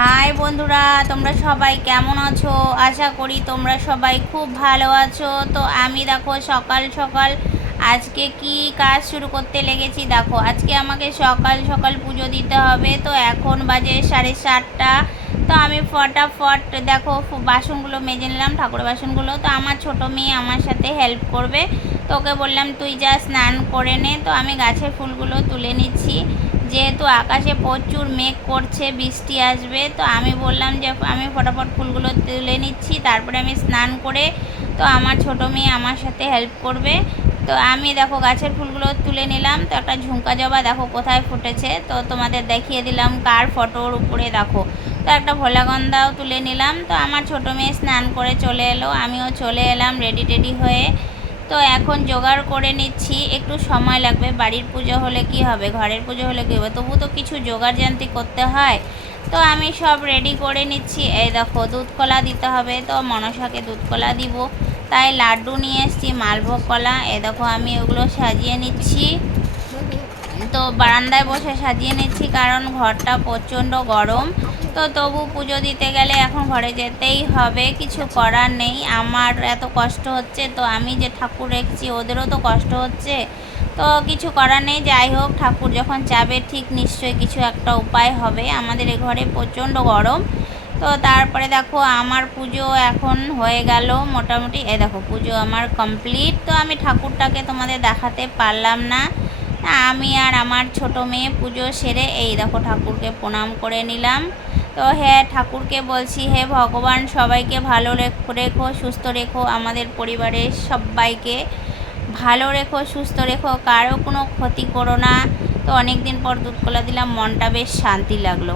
High বন্ধুরা, তোমরা সবাই কেমন আছো? আশা করি তোমরা সবাই খুব ভালো আছো। তো আমি দেখো সকাল সকাল আজকে কি কাজ শুরু করতে লেগেছি? দেখো, আজকে আমাকে সকাল সকাল পুজো দিতে হবে। তো এখন বাজে সাড়ে সাতটা। তো আমি ফটাফট দেখো বাসনগুলো মেজে নিলাম, ঠাকুরের বাসনগুলো। তো আমার ছোট মেয়ে আমার সাথে হেল্প করবে। তো ওকে বললাম, তুই যা স্নান করে নে। তো আমি গাছের ফুলগুলো তুলে নিচ্ছি। যেহেতু আকাশে প্রচুর মেঘ করছে, বৃষ্টি আসবে, তো আমি বললাম যে আমি ফটাফট ফুলগুলো তুলে নিচ্ছি, তারপরে আমি স্নান করে তো আমার ছোট মেয়ে আমার সাথে হেল্প করবে। তো আমি দেখো গাছের ফুলগুলো তুলে নিলাম, তো একটা ঝুমকা জবা দেখো কোথায় ফুটেছে, তো তোমাদের দেখিয়ে দিলাম কার ফটোর উপরে দেখো। তো একটা ভোলাগন্ধাও তুলে নিলাম, তো আমার ছোট মেয়ে স্নান করে চলে এলো, আমিও চলে এলাম রেডি টেডি হয়ে। তো এখন জোগাড় করে নিচ্ছি, একটু সময় লাগবে। বাড়ির পুজো হলে কি হবে, ঘরের পুজো হলে কী হবে? তবু তো কিছু জোগাড় জানতি করতে হয়। তো আমি সব রেডি করে নিচ্ছি। এই দেখো, দুধ কলা দিতে হবে। তো মনসাকে দুধ কলা দিব। তাই লাড্ডু নিয়ে এসেছি, মালভোগ কলা। এ দেখো, আমি ওগুলো সাজিয়ে নিচ্ছি। তো বারান্দায় বসে সাজিয়ে নিচ্ছি, কারণ ঘরটা প্রচণ্ড গরম। তো তবু পুজো দিতে গেলে এখন ঘরে যেতেই হবে, কিছু করার নেই। আমার এত কষ্ট হচ্ছে, তো আমি যে ঠাকুর রেখেছি ওদেরও তো কষ্ট হচ্ছে। তো কিছু করার নেই, যাই হোক, ঠাকুর যখন যাবে ঠিক নিশ্চয়ই কিছু একটা উপায় হবে। আমাদের এ ঘরে প্রচণ্ড গরম। তো তারপরে দেখো, আমার পুজো এখন হয়ে গেল মোটামুটি। এ দেখো, পুজো আমার কমপ্লিট। তো আমি ঠাকুরটাকে তোমাদের দেখাতে পারলাম না। আমি আর আমার ছোট মেয়ে পুজো সেরে এই দেখো ঠাকুরকে প্রণাম করে নিলাম। তো হ্যাঁ ঠাকুরকে বলছি, হে ভগবান, সবাইকে ভালো রেখো সুস্থ রেখো আমাদের পরিবারের সবাইকে। ভালো রেখো, সুস্থ রেখো, কারও কোনো ক্ষতি করো না। তো অনেক দিন পর দুধ কলা দিলাম, মনটা বেশ শান্তি লাগল।